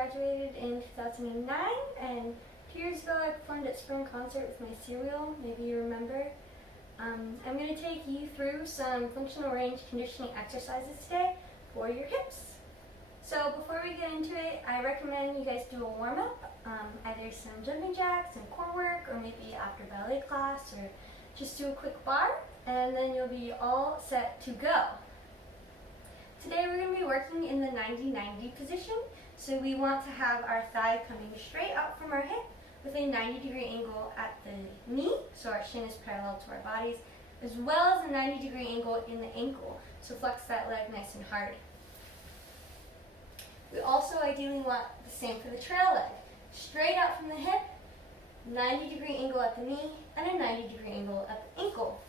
graduated in 2009, and 2 years ago I performed at spring concert with my cereal, maybe you remember. I'm going to take you through some functional range conditioning exercises today for your hips. So before we get into it, I recommend you guys do a warm-up, either some jumping jacks and core work, or maybe after ballet class, or just do a quick bar, and then you'll be all set to go. Today we're going to be working in the 90-90 position, so we want to have our thigh coming straight out from our hip with a 90-degree angle at the knee, so our shin is parallel to our bodies, as well as a 90-degree angle in the ankle, so flex that leg nice and hard. We also ideally want the same for the trail leg. Straight out from the hip, 90-degree angle at the knee, and a 90-degree angle at the ankle.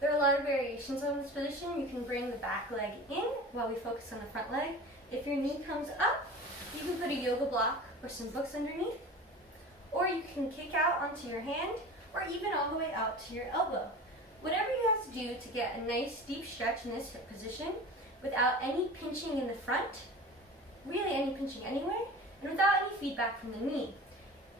There are a lot of variations on this position. You can bring the back leg in while we focus on the front leg. If your knee comes up, you can put a yoga block or some books underneath, or you can kick out onto your hand, or even all the way out to your elbow. Whatever you have to do to get a nice deep stretch in this hip position without any pinching in the front, really any pinching anyway, and without any feedback from the knee.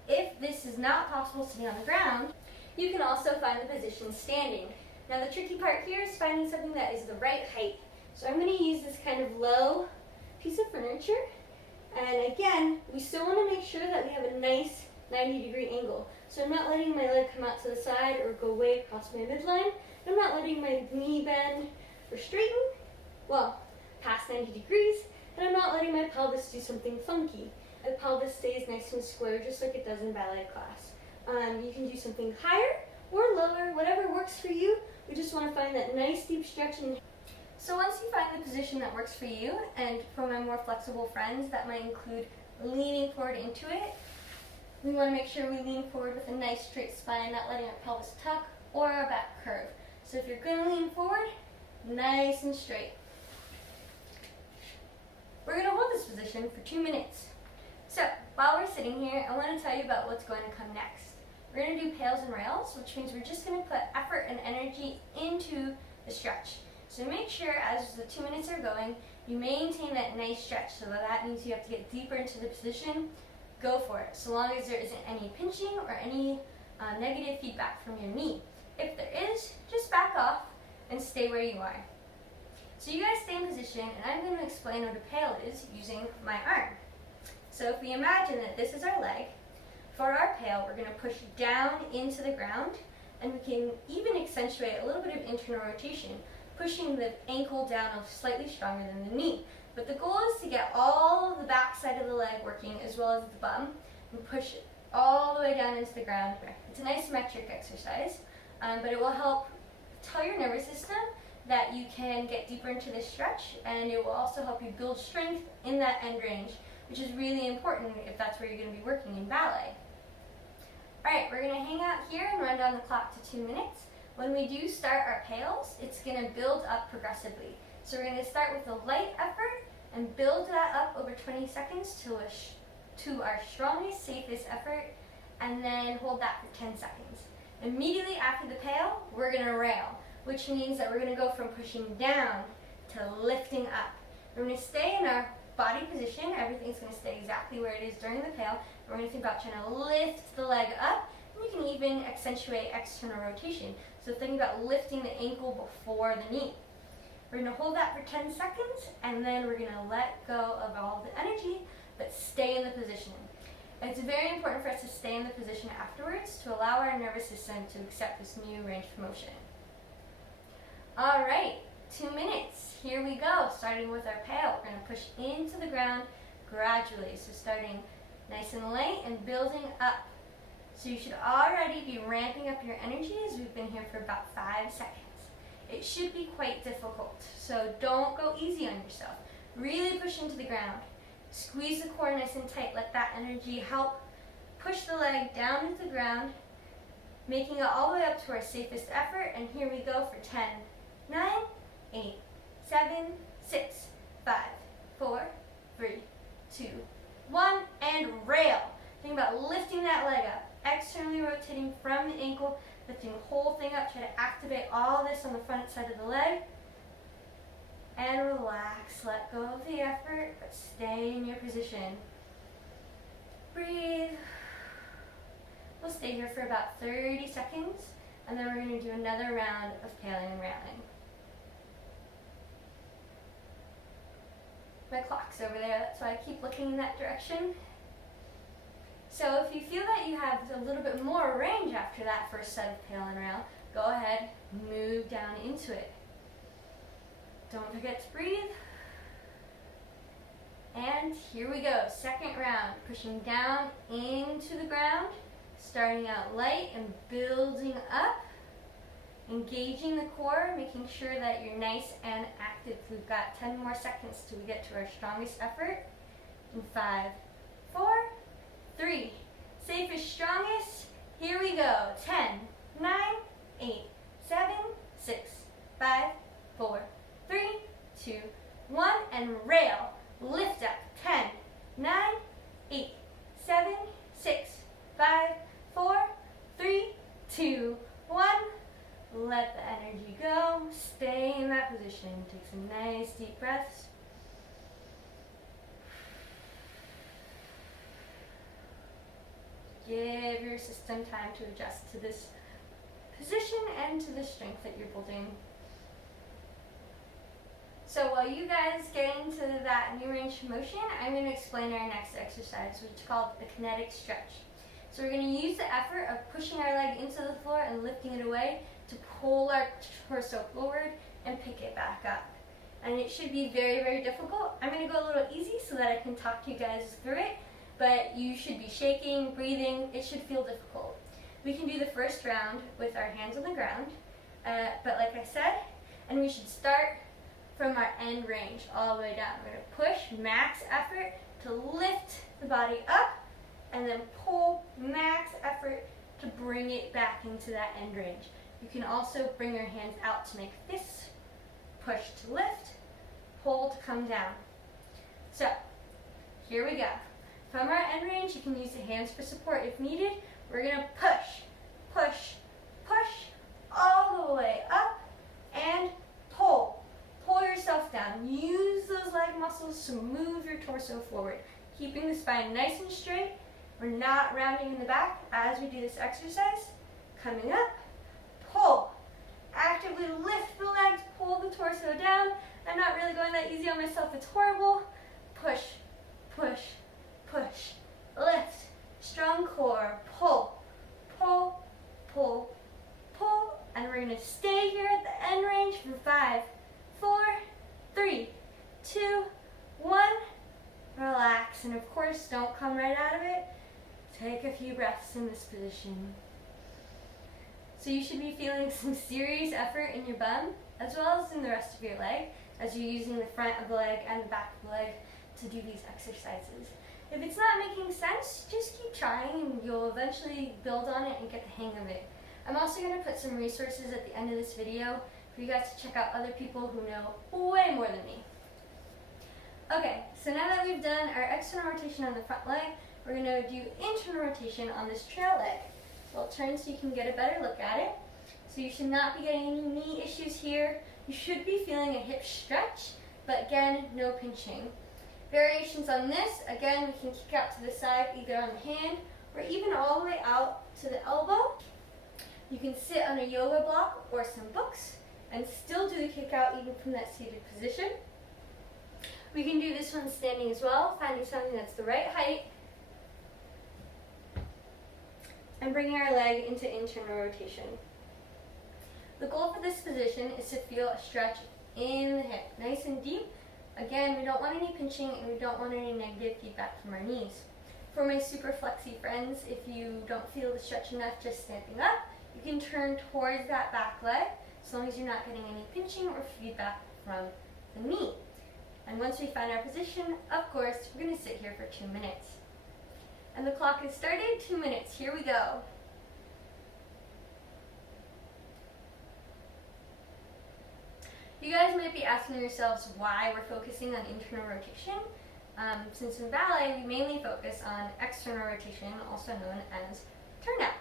If this is not possible sitting on the ground, you can also find the position standing. Now the tricky part here is finding something that is the right height. So I'm going to use this kind of low piece of furniture. And again, we still want to make sure that we have a nice 90-degree angle. So I'm not letting my leg come out to the side or go way across my midline. I'm not letting my knee bend or straighten, well, past 90 degrees. And I'm not letting my pelvis do something funky. The pelvis stays nice and square, just like it does in ballet class. You can do something higher or lower, whatever works for you. We just want to find that nice deep stretch. So once you find the position that works for you, and for my more flexible friends, that might include leaning forward into it. We want to make sure we lean forward with a nice straight spine, not letting our pelvis tuck or our back curve. So if you're going to lean forward, nice and straight. We're going to hold this position for 2 minutes. So while we're sitting here, I want to tell you about what's going to come next. We're going to do pails and rails, which means we're just going to put effort and energy into the stretch. So make sure as the 2 minutes are going, you maintain that nice stretch. So that means you have to get deeper into the position. Go for it, so long as there isn't any pinching or any negative feedback from your knee. If there is, just back off and stay where you are. So you guys stay in position, and I'm going to explain what a pail is using my arm. So if we imagine that this is our leg, for our pail, we're going to push down into the ground, and we can even accentuate a little bit of internal rotation, pushing the ankle down slightly stronger than the knee. But the goal is to get all of the back side of the leg working as well as the bum, and push it all the way down into the ground. It's an isometric exercise, but it will help tell your nervous system that you can get deeper into this stretch, and it will also help you build strength in that end range, which is really important if that's where you're going to be working in ballet. Alright, we're going to hang out here and run down the clock to 2 minutes. When we do start our pails, it's going to build up progressively. So we're going to start with a light effort and build that up over 20 seconds to our strongest, safest effort, and then hold that for 10 seconds. Immediately after the pail, we're going to rail, which means that we're going to go from pushing down to lifting up. We're going to stay in our body position. Everything's going to stay exactly where it is during the pail. We're going to think about trying to lift the leg up, and you can even accentuate external rotation. So think about lifting the ankle before the knee. We're going to hold that for 10 seconds, and then we're going to let go of all the energy, but stay in the position. It's very important for us to stay in the position afterwards to allow our nervous system to accept this new range of motion. All right, 2 minutes. Here we go, starting with our pail. We're going to push into the ground gradually. So starting nice and light and building up. So you should already be ramping up your energy as we've been here for about 5 seconds. It should be quite difficult, so don't go easy on yourself. Really push into the ground. Squeeze the core nice and tight. Let that energy help push the leg down into the ground, making it all the way up to our safest effort. And here we go for 10, 9, 8, 7, 6, 5, 4, 3, 2, 1, and rail. Think about lifting that leg up, externally rotating from the ankle, lifting the whole thing up. Try to activate all this on the front side of the leg. And relax Just let go of the effort, but stay in your position. Breathe. We'll stay here for about 30 seconds, and then we're going to do another round of paling and railing. My clock's over there, that's why I keep looking in that direction. So if you feel that you have a little bit more range after that first set of pail and rail, go ahead, move down into it. Don't forget to breathe. And here we go, second round, pushing down into the ground, starting out light and building up, engaging the core, making sure that you're nice and active. We've got 10 more seconds till we get to our strongest effort. In 5, 4, 3, safest, strongest, here we go. 10, 9, 8, 7, 6, 5, 4, 3, 2, 1, and rail. Lift up. 10, 9, 8, 7, 6, 5, 4, 3, 2, 1. Let the energy go. Stay in that position. Take some nice deep breaths. Give your system time to adjust to this position and to the strength that you're building. So while you guys get into that new range of motion, I'm going to explain our next exercise, which is called the kinetic stretch. So we're going to use the effort of pushing our leg into the floor and lifting it away to pull our torso forward and pick it back up. And it should be very, very difficult. I'm going to go a little easy so that I can talk to you guys through it, but you should be shaking, breathing. It should feel difficult. We can do the first round with our hands on the ground, but like I said, and we should start from our end range all the way down. We're going to push, max effort to lift the body up, and then pull, max effort to bring it back into that end range. You can also bring your hands out to make this, push to lift, pull to come down. So, here we go. From our end range, you can use the hands for support if needed. We're going to push, push, push, all the way up, and pull. Pull yourself down. Use those leg muscles to move your torso forward, keeping the spine nice and straight. We're not rounding in the back as we do this exercise. Coming up, pull. Actively lift the legs, pull the torso down. I'm not really going that easy on myself, it's horrible. Push, push, push, lift, strong core, pull, pull, pull, pull. And we're going to stay here at the end range for 5, 4, 3, 2, 1. Relax, and of course, don't come right out of it. Take a few breaths in this position. So you should be feeling some serious effort in your bum, as well as in the rest of your leg, as you're using the front of the leg and the back of the leg to do these exercises. If it's not making sense, just keep trying and you'll eventually build on it and get the hang of it. I'm also going to put some resources at the end of this video for you guys to check out other people who know way more than me. Okay, so now that we've done our external rotation on the front leg, we're going to do internal rotation on this trail leg. So I'll turn so you can get a better look at it. So you should not be getting any knee issues here. You should be feeling a hip stretch, but again, no pinching. Variations on this, again, we can kick out to the side either on the hand or even all the way out to the elbow. You can sit on a yoga block or some books and still do the kick out even from that seated position. We can do this one standing as well, finding something that's the right height and bringing our leg into internal rotation. The goal for this position is to feel a stretch in the hip, nice and deep. Again, we don't want any pinching and we don't want any negative feedback from our knees. For my super flexy friends, if you don't feel the stretch enough just standing up, you can turn towards that back leg as long as you're not getting any pinching or feedback from the knee. And once we find our position, of course, we're going to sit here for 2 minutes. And the clock has started, 2 minutes. Here we go. You guys might be asking yourselves why we're focusing on internal rotation. Since in ballet, we mainly focus on external rotation, also known as turnout.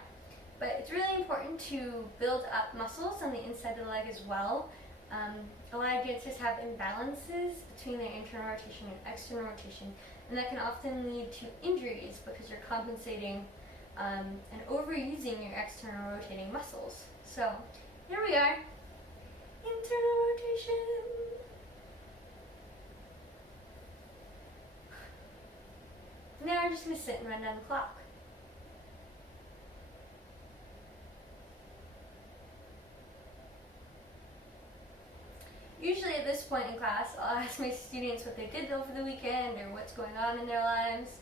But it's really important to build up muscles on the inside of the leg as well. A lot of dancers have imbalances between their internal rotation and external rotation, and that can often lead to injuries because you're compensating and overusing your external rotating muscles. So here we are, internal rotation. Now we're just going to sit and run down the clock. Usually at this point in class, I'll ask my students what they did over the weekend or what's going on in their lives.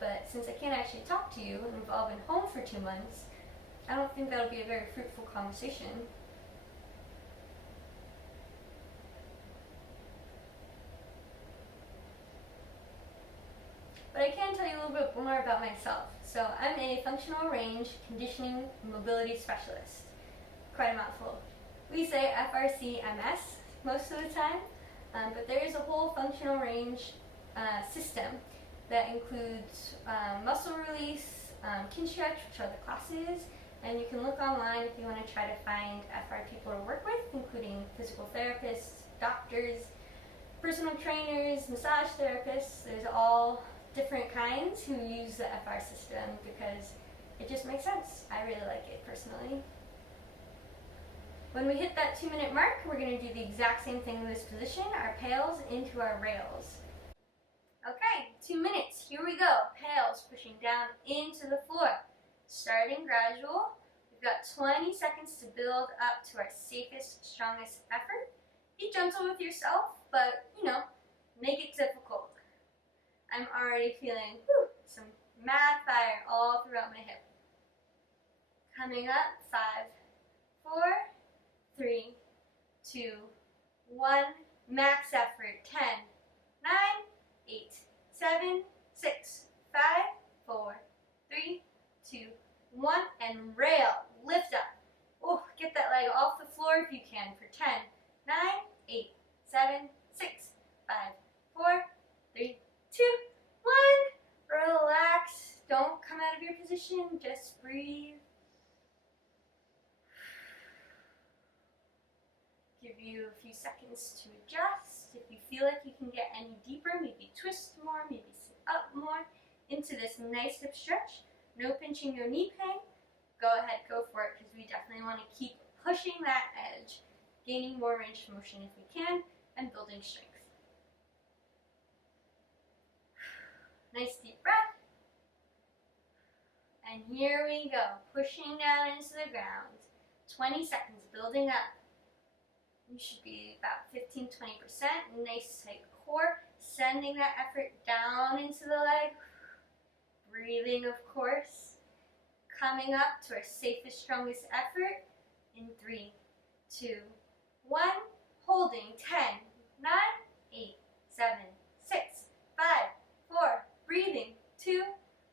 But since I can't actually talk to you and we've all been home for 2 months, I don't think that'll be a very fruitful conversation. But I can tell you a little bit more about myself. So I'm a functional range conditioning mobility specialist. Quite a mouthful. We say FRCMS most of the time, but there is a whole functional range system that includes muscle release, kin stretch, which are the classes, and you can look online if you want to try to find FR people to work with, including physical therapists, doctors, personal trainers, massage therapists. There's all different kinds who use the FR system because it just makes sense. I really like it personally. When we hit that 2-minute mark, we're going to do the exact same thing in this position, our pails into our rails. Okay, 2 minutes, here we go. Pails pushing down into the floor. Starting gradual, we've got 20 seconds to build up to our safest, strongest effort. Be gentle with yourself, but, make it difficult. I'm already feeling some mad fire all throughout my hip. Coming up, 5, 4, 3, 2, 1, max effort, 10, 9, 8, 7, 6, 5, 4, 3, 2, 1, and rail, lift up. Oh, get that leg off the floor if you can for 10, 9, 8, 7, 6, 5, 4, 3, 2, 1. Relax, don't come out of your position, just breathe. Give you a few seconds to adjust. If you feel like you can get any deeper, maybe twist more, maybe sit up more into this nice hip stretch. No pinching, no knee pain. Go ahead, go for it, because we definitely want to keep pushing that edge, gaining more range of motion if we can, and building strength. Nice deep breath. And here we go, pushing down into the ground. 20 seconds, building up. You should be about 15-20%, nice tight core, sending that effort down into the leg, breathing of course, coming up to our safest, strongest effort in 3, 2, 1, holding 10, 9, 8, 7, 6, 5, 4, breathing, 2,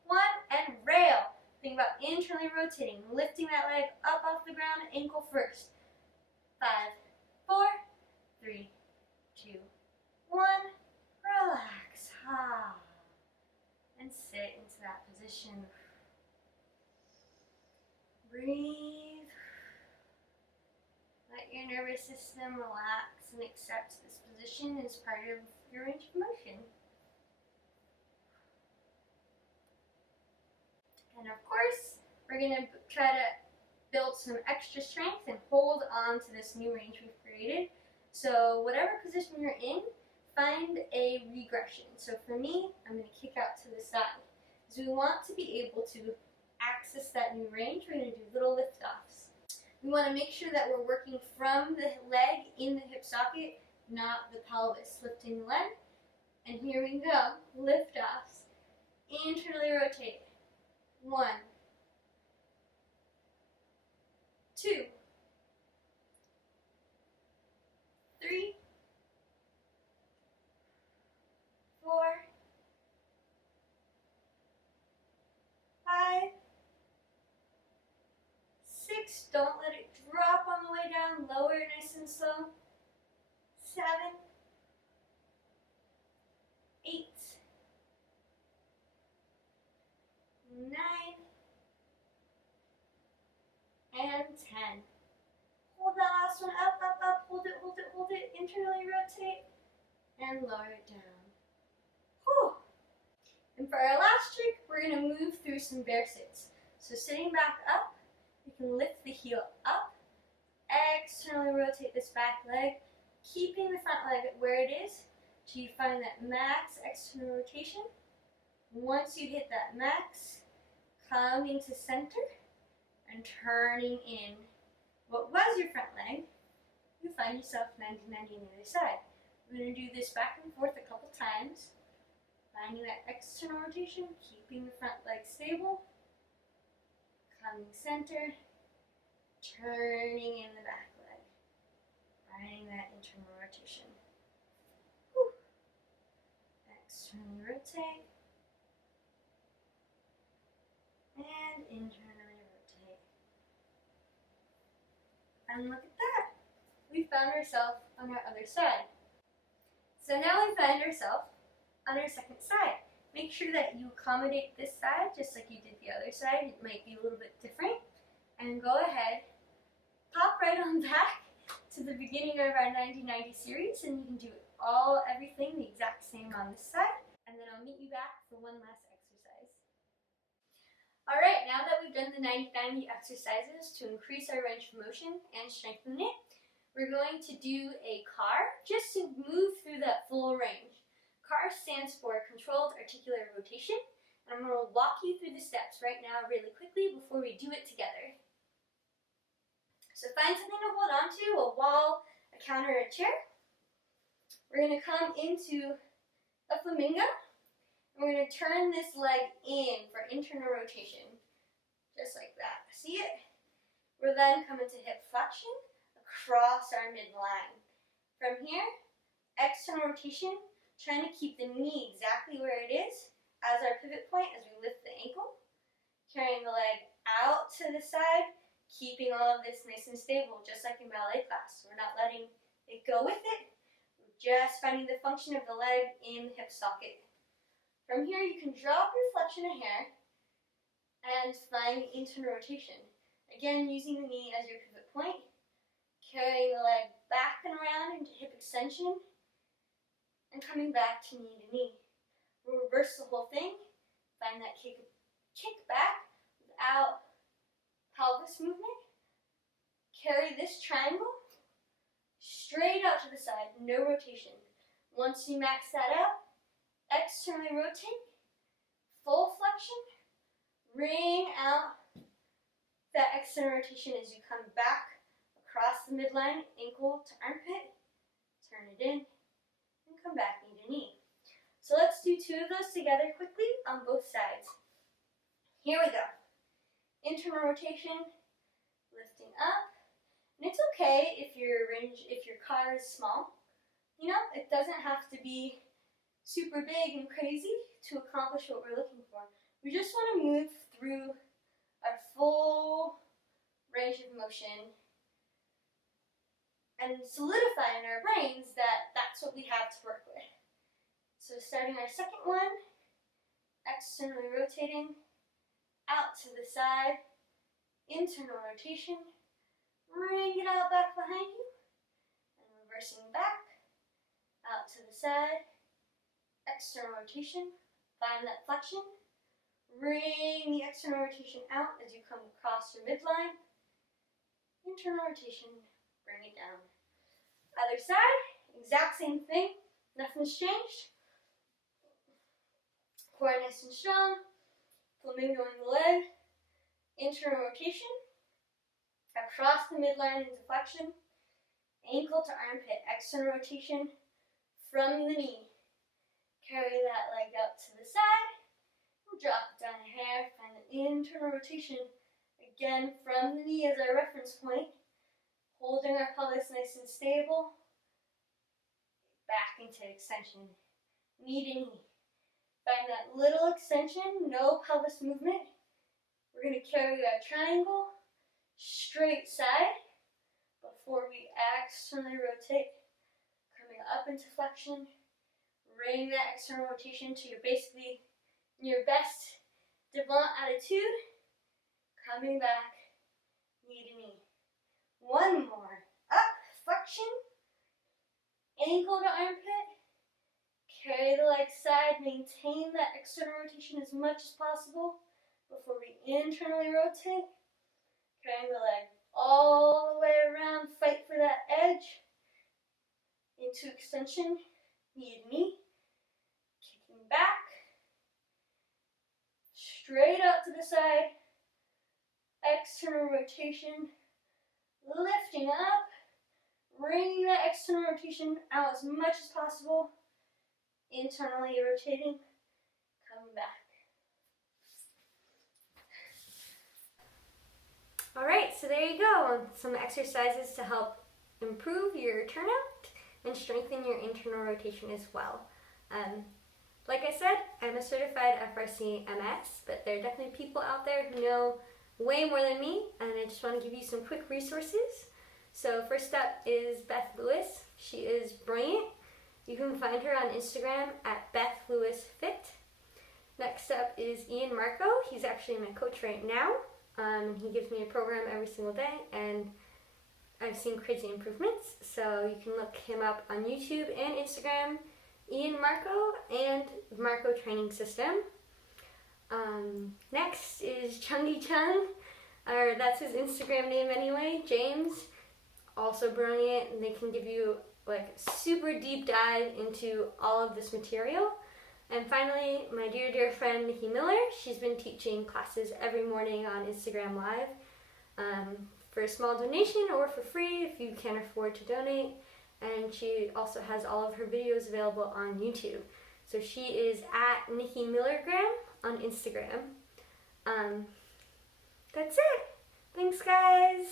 1, and rail. Think about internally rotating, lifting that leg up off the ground, ankle first. 5, 4, 3, 2, 1, relax, and sit into that position. Breathe. Let your nervous system relax and accept this position as part of your range of motion. And of course, we're going to try to build some extra strength and hold on to this new range we've created. So whatever position you're in, find a regression. So for me, I'm going to kick out to the side. So we want to be able to access that new range. We're going to do little liftoffs. We want to make sure that we're working from the leg in the hip socket, not the pelvis. Lifting the leg. And here we go. Liftoffs. Internally rotate. 1, 2, 3, 4, 5, 6. Don't let it drop on the way down. Lower nice and slow. 7, 8, 9, and 10. Hold that last one up, up, up. Hold it, hold it, internally rotate, and lower it down. Whew. And for our last trick, we're going to move through some bear sits. So sitting back up, you can lift the heel up, externally rotate this back leg, keeping the front leg where it is till you find that max external rotation. Once you hit that max, coming to center and turning in what was your front leg, you find yourself 90-90 on the other side. We're going to do this back and forth a couple times, finding that external rotation, keeping the front leg stable, coming center, turning in the back leg, finding that internal rotation. Whew. Externally rotate, and internally rotate. And look at that! We found ourselves on our other side. So now we find ourselves on our second side. Make sure that you accommodate this side just like you did the other side. It might be a little bit different. And go ahead, pop right on back to the beginning of our 90-90 series, and you can do everything the exact same on this side. And then I'll meet you back for one last exercise. Alright, now that we've done the 90-90 exercises to increase our range of motion and strengthen it, we're going to do a CAR just to move through that full range. CAR stands for Controlled Articular Rotation, and I'm going to walk you through the steps right now really quickly before we do it together. So find something to hold on to, a wall, a counter, or a chair. We're going to come into a flamingo, and we're going to turn this leg in for internal rotation, just like that. See it? We're then coming to hip flexion across our midline. From here, external rotation, trying to keep the knee exactly where it is as our pivot point as we lift the ankle. Carrying the leg out to the side, keeping all of this nice and stable, just like in ballet class. We're not letting it go with it. We're just finding the function of the leg in the hip socket. From here, you can drop your flexion a hair and find internal rotation. Again, using the knee as your pivot point. Carrying the leg back and around into hip extension and coming back to knee. We'll reverse the whole thing. Find that kick back without pelvis movement. Carry this triangle straight out to the side, no rotation. Once you max that out, externally rotate, full flexion, ring out that external rotation as you come back across the midline, ankle to armpit, turn it in, and come back knee to knee. So let's do two of those together quickly on both sides. Here we go. Internal rotation, lifting up. And it's okay if your car is small. You know, it doesn't have to be super big and crazy to accomplish what we're looking for. We just want to move through our full range of motion and solidify in our brains that that's what we have to work with. So starting our second one, externally rotating, out to the side, internal rotation, ring it out back behind you, and reversing back, out to the side, external rotation, find that flexion, ring the external rotation out as you come across your midline, internal rotation, bring it down. Other side, exact same thing, nothing's changed. Core nice and strong, flamingoing the leg, internal rotation, across the midline into flexion, ankle to armpit, external rotation from the knee. Carry that leg out to the side, and drop it down a hair, find the internal rotation, again from the knee as our reference point, holding our pelvis nice and stable, back into extension, knee to knee. Find that little extension, no pelvis movement. We're going to carry our triangle straight side before we externally rotate, coming up into flexion, ring that external rotation to your basically your best devant attitude, coming back knee to knee. One more, up, flexion, ankle to armpit. Carry the leg side, maintain that external rotation as much as possible before we internally rotate. Carrying the leg all the way around, fight for that edge. Into extension, knee to knee. Kicking back. Straight out to the side. External rotation. Lifting up. Bringing that external rotation out as much as possible. Internally rotating, coming back. All right, so there you go. Some exercises to help improve your turnout and strengthen your internal rotation as well. Like I said, I'm a certified FRC MS, but there are definitely people out there who know way more than me, and I just want to give you some quick resources. So first up is Beth Lewis. She is brilliant. You can find her on Instagram at BethLewisFit. Next up is Ian Marco. He's actually my coach right now. He gives me a program every single day, and I've seen crazy improvements. So you can look him up on YouTube and Instagram, Ian Marco and Marco Training System. Next is Chungy Chung, or that's his Instagram name anyway, James. Also brilliant, and they can give you like super deep dive into all of this material. And finally, my dear friend Nikki Miller. She's been teaching classes every morning on Instagram Live for a small donation or for free if you can't afford to donate. And she also has all of her videos available on YouTube. So she is at Nikki Millergram on Instagram. That's it. Thanks, guys.